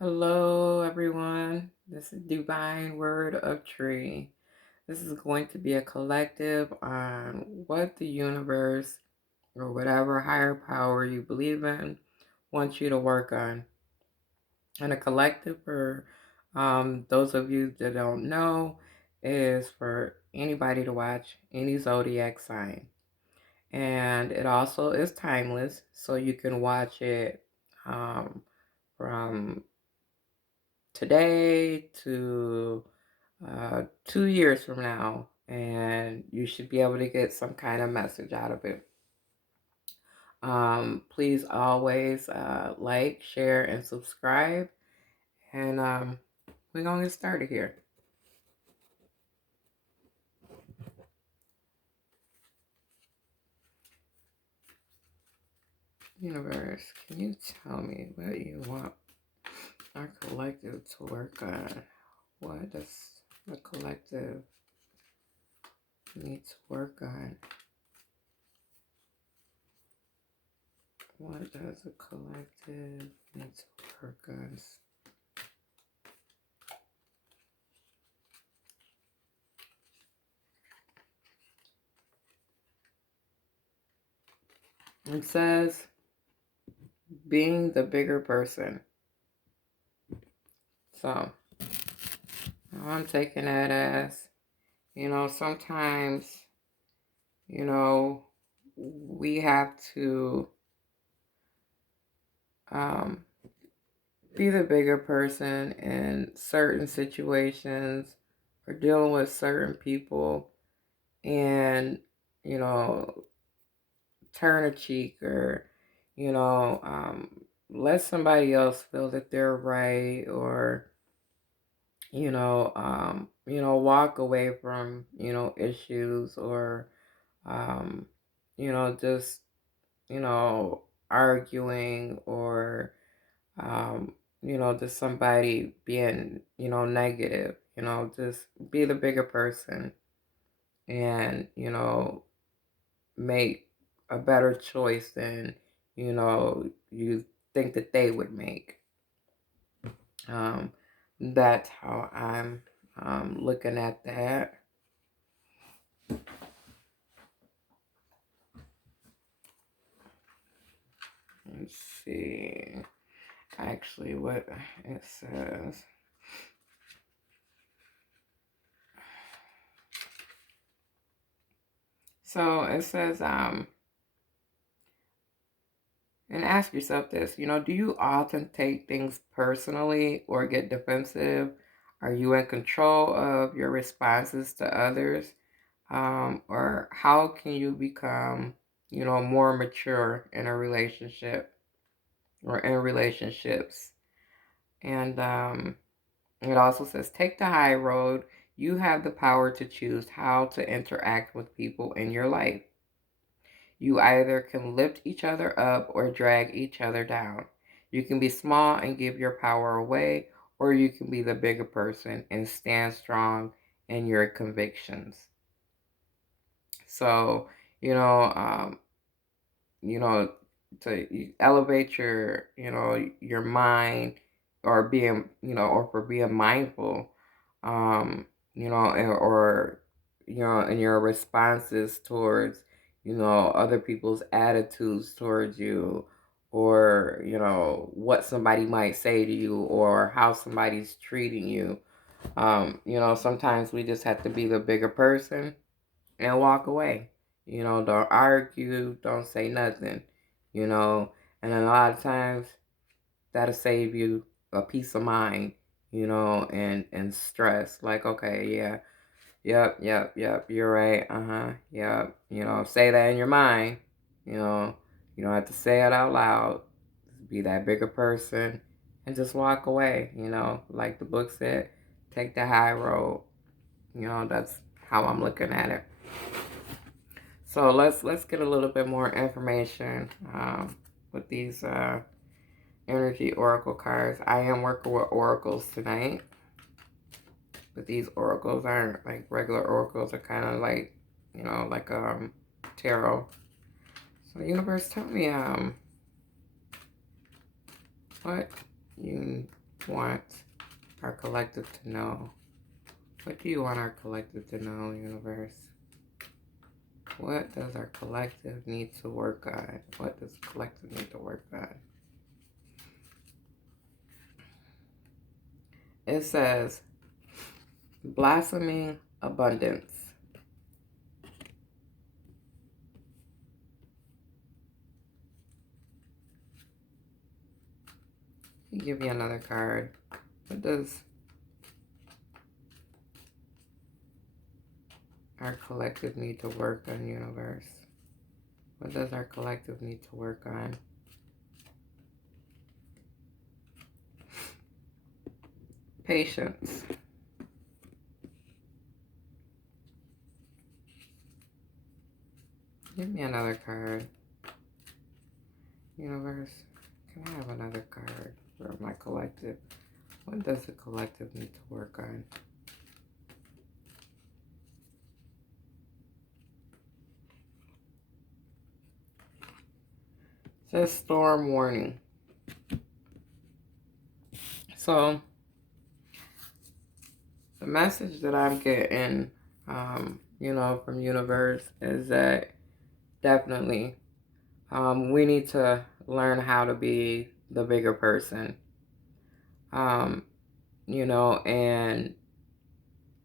Hello, everyone. This is Divine Word of Tree. This is going to be a collective on what the universe or whatever higher power you believe in wants you to work on. And a collective, for those of you that don't know, is for anybody to watch any zodiac sign. And it also is timeless, so you can watch it from today to 2 years from now, and you should be able to get some kind of message out of it. Please always like, share, and subscribe, and we're going to get started here. Universe, can you tell me what you want our collective to work on? What does the collective need to work on? What does the collective need to work on? It says being the bigger person. So I'm taking that as, sometimes, we have to um, be the bigger person in certain situations or dealing with certain people and, you know, turn a cheek or, you know, um, let somebody else feel that they're right or walk away from, issues or, um, just, you know, arguing or, um, just somebody being, negative, just be the bigger person and, make a better choice than, you think that they would make. Um, that's how I'm looking at that. Let's see. Actually, what it says. So it says, and ask yourself this, do you often take things personally or get defensive? Are you in control of your responses to others? Or how can you become, more mature in a relationship or in relationships? And it also says, take the high road. You have the power to choose how to interact with people in your life. You either can lift each other up or drag each other down. You can be small and give your power away, or you can be the bigger person and stand strong in your convictions. So, you know, um, you know, to elevate your mind or being, or for being mindful, um, or, in your responses towards, other people's attitudes towards you or, what somebody might say to you or how somebody's treating you. Sometimes we just have to be the bigger person and walk away. Don't argue, don't say nothing, you know. And a lot of times that'll save you a peace of mind, and stress. Like, okay, yeah, yep, you're right, yep, say that in your mind, you know. You don't have to say it out loud. Be that bigger person and just walk away, like the book said, take the high road. That's how I'm looking at it. So let's get a little bit more information with these energy oracle cards. I am working with oracles tonight, but these oracles aren't like regular oracles. Are kind of like like tarot. So the universe, tell me what you want our collective to know? What do you want our collective to know, universe? What does our collective need to work on? What does the collective need to work on? It says, blossoming abundance. I'll give you another card. What does our collective need to work on, universe? What does our collective need to work on? Patience. Give me another card. Universe, can I have another card for my collective? What does the collective need to work on? It says storm warning. So, the message that I'm getting, from universe is that definitely we need to learn how to be the bigger person. And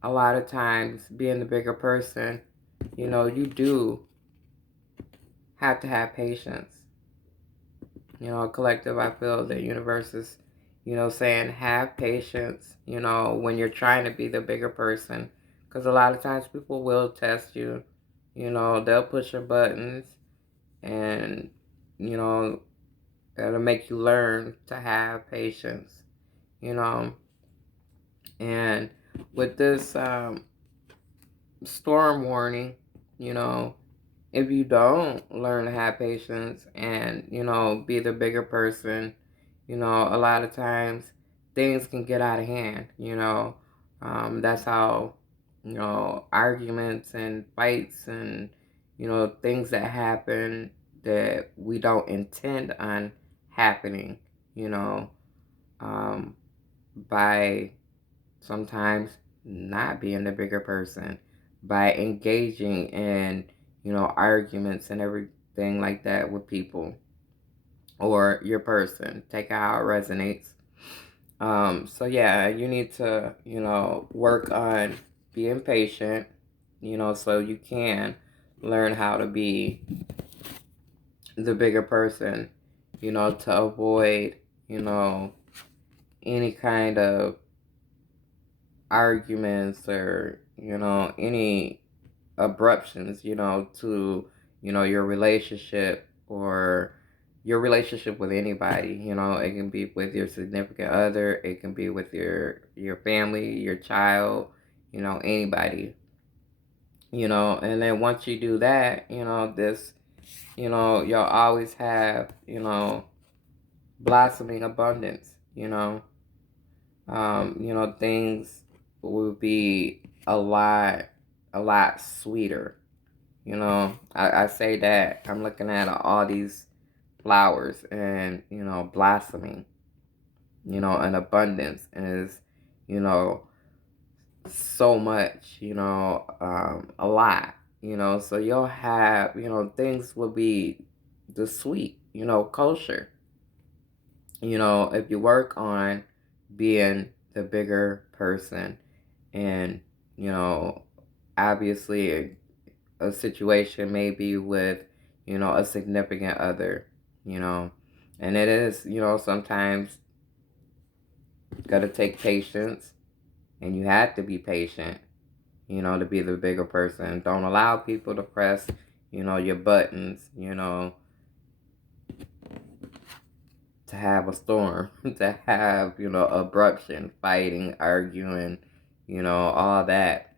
a lot of times being the bigger person, you do have to have patience. Collective, I feel the universe is, saying have patience, when you're trying to be the bigger person. Because a lot of times people will test you, they'll push your buttons and, you know, it'll make you learn to have patience, you know. And with this storm warning, you know, if you don't learn to have patience and, be the bigger person, a lot of times things can get out of hand. That's how, arguments and fights and, things that happen that we don't intend on happening, you know, um, by sometimes not being the bigger person, by engaging in, arguments and everything like that with people or your person. Take out how it resonates. So yeah, you need to, work on being patient, so you can learn how to be the bigger person, to avoid, any kind of arguments or, any abruptions, to, your relationship or your relationship with anybody. It can be with your significant other, it can be with your family, your child, anybody. And then once you do that, you'll always have, blossoming abundance, things will be a lot sweeter. I say that I'm looking at all these flowers and, blossoming, and abundance is, you know, so much, a lot, so you'll have, things will be the sweet, kosher, if you work on being the bigger person and, obviously a situation maybe with, a significant other, you know, and it is, sometimes gotta take patience and you have to be patient, to be the bigger person. Don't allow people to press, your buttons, to have a storm, to have, abruption, fighting, arguing, all that.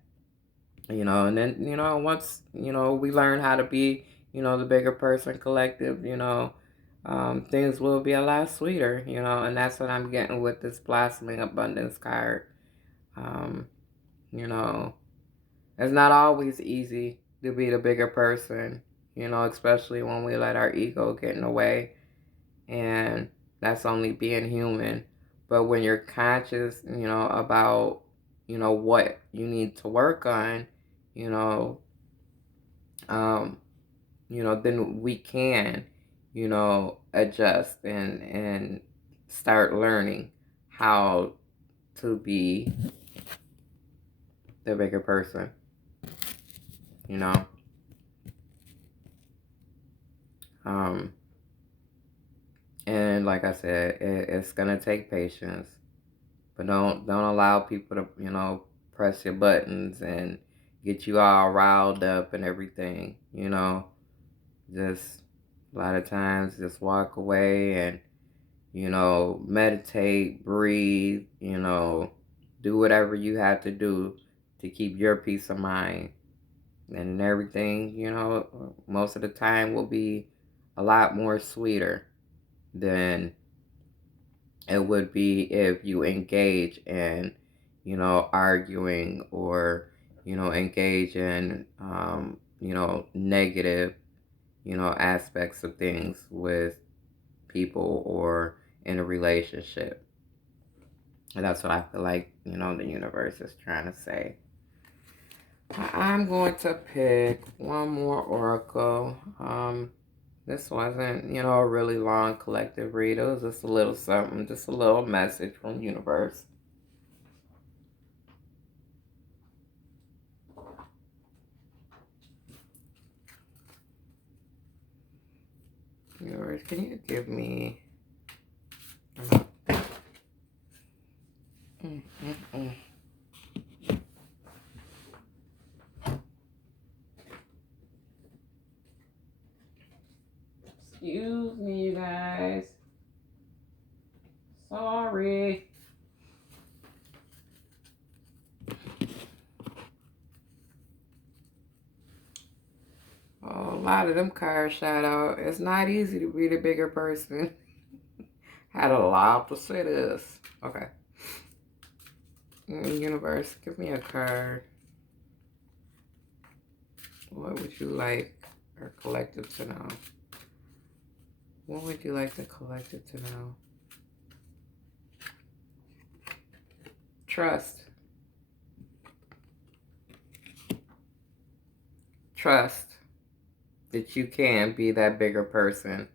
And then, once, we learn how to be, the bigger person collective, things will be a lot sweeter, and that's what I'm getting with this blossoming abundance card. Um, you know, it's not always easy to be the bigger person, especially when we let our ego get in the way, and that's only being human. But when you're conscious, about, what you need to work on, you know, um, then we can, adjust and start learning how to be the bigger person, you know. Um, and like I said, it's gonna take patience, but don't allow people to, press your buttons and get you all riled up and everything, Just a lot of times just walk away and, meditate, breathe, do whatever you have to do to keep your peace of mind. And everything, most of the time will be a lot more sweeter than it would be if you engage in, arguing or, engage in, negative, aspects of things with people or in a relationship. And that's what I feel like, the universe is trying to say. I'm going to pick one more oracle. This wasn't, a really long collective read. It was just a little something, just a little message from the universe. Universe, can you give me... Excuse me, you guys. Sorry. Oh, a lot of them cards shot out. It's not easy to be the bigger person. Had a lot to say this. Okay. Universe, give me a card. What would you like our collective to know? What would you like the collective to know? Trust. Trust that you can be that bigger person.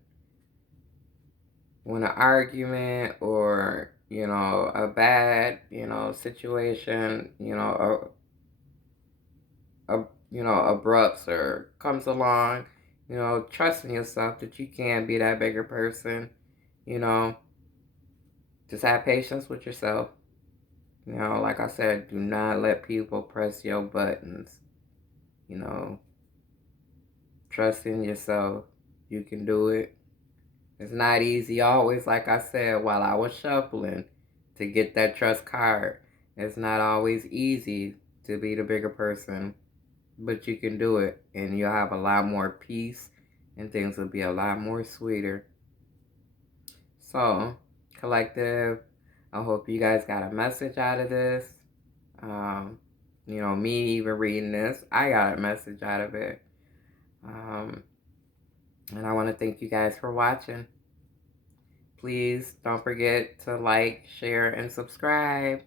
When an argument or, a bad, situation, abrupts or comes along, trust in yourself that you can be that bigger person, you know, just have patience with yourself. Like I said, do not let people press your buttons, you know, trust in yourself. You can do it. It's not easy always, like I said, while I was shuffling to get that trust card. It's not always easy to be the bigger person, but you can do it and you'll have a lot more peace and things will be a lot more sweeter. So, collective, I hope you guys got a message out of this. Me even reading this, I got a message out of it. And I want to thank you guys for watching. Please don't forget to like, share, and subscribe.